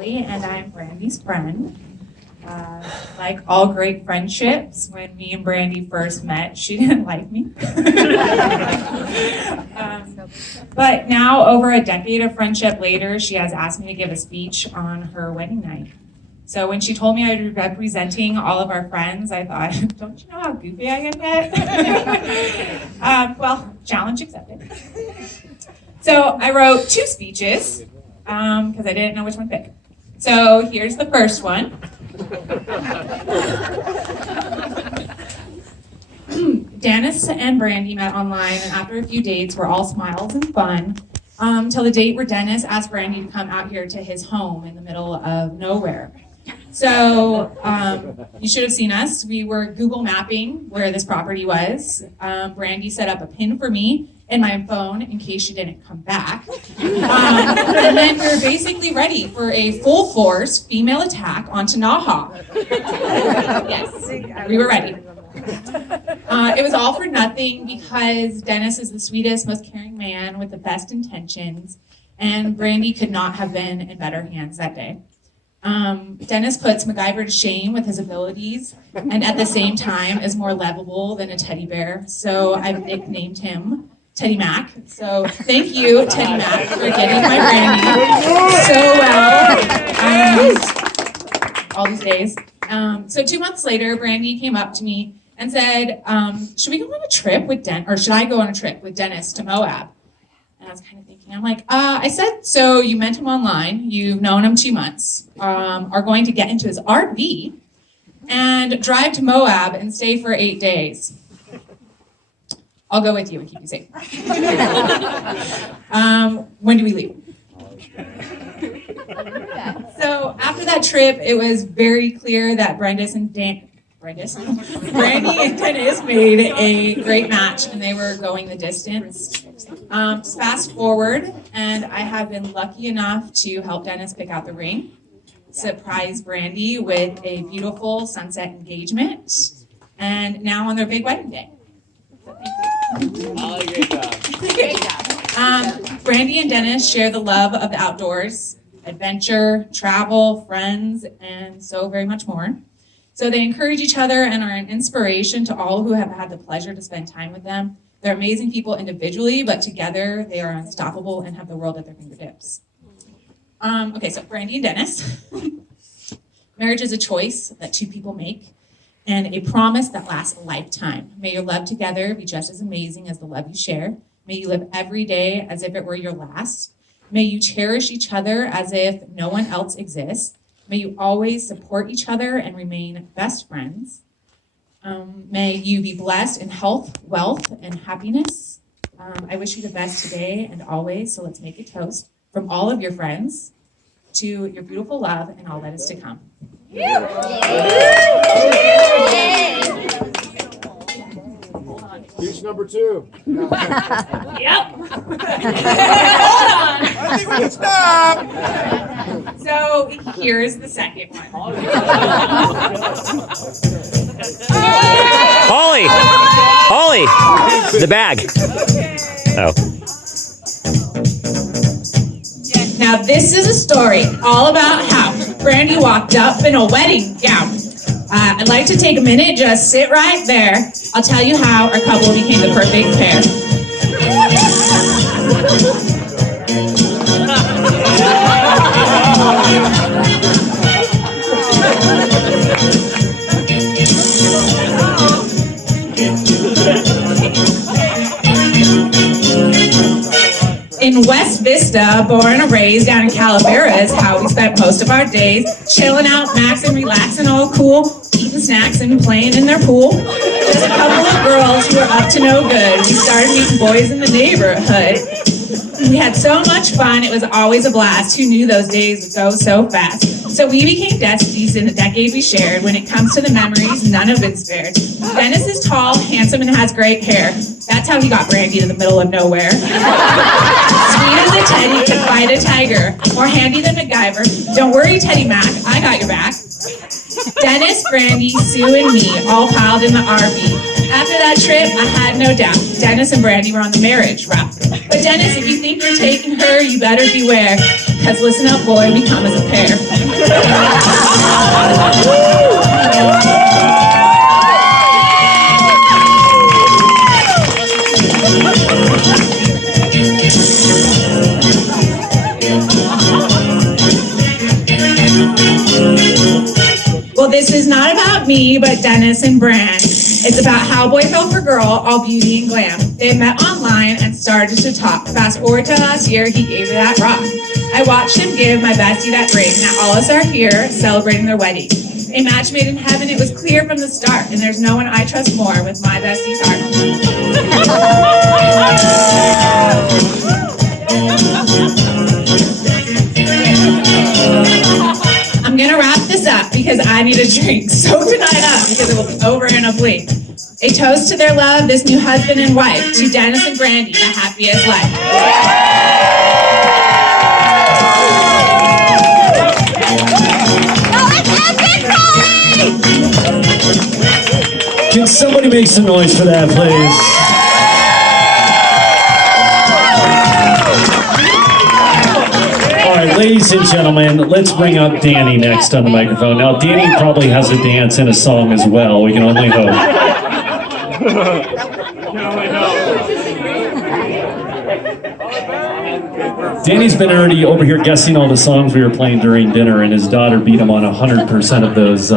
And I'm Brandy's friend. Like all great friendships, when me and Brandy first met, she didn't like me. But now, over a decade of friendship later, she has asked me to give a speech on her wedding night. So when she told me I'd be representing all of our friends, I thought, don't you know how goofy I can get? Well, challenge accepted. So I wrote 2 speeches because I didn't know which one to pick. So here's the first one. Dennis and Brandy met online, and after a few dates were all smiles and fun, till the date where Dennis asked Brandy to come out here to his home in the middle of nowhere. So you should have seen us. We were Google mapping where this property was. Brandy set up a pin for me in my phone in case she didn't come back. And then we were basically ready for a full force female attack onto Naha. Yes, we were ready. It was all for nothing because Dennis is the sweetest, most caring man with the best intentions, and Brandy could not have been in better hands that day. Dennis puts MacGyver to shame with his abilities, and at the same time is more lovable than a teddy bear, so I've nicknamed him Teddy Mac. So thank you, Teddy Mac, for getting my Brandy so well all these days. So 2 months later, Brandy came up to me and said, should we go on a trip with should I go on a trip with Dennis to Moab? And I was kind of thinking, I'm like, I said, so you met him online, you've known him 2 months, are going to get into his RV and drive to Moab and stay for 8 days. I'll go with you and keep you safe. When do we leave? So after that trip, it was very clear that Brandy and Dennis made a great match, and they were going the distance. Fast forward, and I have been lucky enough to help Dennis pick out the ring, surprise Brandy with a beautiful sunset engagement, and now on their big wedding day. So thank you. Oh, great job. Great job. Brandy and Dennis share the love of the outdoors, adventure, travel, friends, and so very much more. So they encourage each other and are an inspiration to all who have had the pleasure to spend time with them. They're amazing people individually, but together they are unstoppable and have the world at their fingertips. Okay, so Brandy and Dennis. Marriage is a choice that 2 people make, and a promise that lasts a lifetime. May your love together be just as amazing as the love you share. May you live every day as if it were your last. May you cherish each other as if no one else exists. May you always support each other and remain best friends. May you be blessed in health, wealth, and happiness. I wish you the best today and always, so let's make a toast from all of your friends to your beautiful love and all that is to come. Speech number 2. Yep. Hold on. I think we can stop. So here's the second one. Holly, the bag. Oh. Now this is a story all about how Brandy walked up in a wedding gown. I'd like to take a minute, just sit right there. I'll tell you how our couple became the perfect pair. In West Vista, born and raised down in Calavera is how we spent most of our days, chilling out, maxing, relaxing, all cool, eating snacks and playing in their pool. Just a couple of girls who were up to no good. We started meeting boys in the neighborhood. We had so much fun, it was always a blast. Who knew those days would go so fast? So we became besties in the decade we shared. When it comes to the memories, none have been spared. Dennis is tall, handsome, and has great hair. That's how he got Brandy to the middle of nowhere. Sweet as a teddy, could fight a tiger. More handy than MacGyver. Don't worry, Teddy Mac, I got your back. Dennis, Brandy, Sue, and me all piled in the RV. After that trip, I had no doubt Dennis and Brandy were on the marriage route. But Dennis, if you think you're taking her, you better beware. Cause listen up, boy, we come as a pair. This is not about me, but Dennis and Brand. It's about how boy fell for girl, all beauty and glam. They met online and started to talk. Fast forward to last year, he gave her that rock. I watched him give my bestie that ring. Now all of us are here celebrating their wedding. A match made in heaven, it was clear from the start. And there's no one I trust more with my bestie's heart. I'm gonna wrap this up because I need a drink. Soak the night up because it will be over in a blink. A toast to their love, this new husband and wife. To Dennis and Brandy, the happiest life. Can somebody make some noise for that, please? All right, ladies and gentlemen, let's bring up Danny next on the microphone. Now, Danny probably has a dance and a song as well. We can only hope. Danny's been already over here guessing all the songs we were playing during dinner, and his daughter beat him on 100% of those.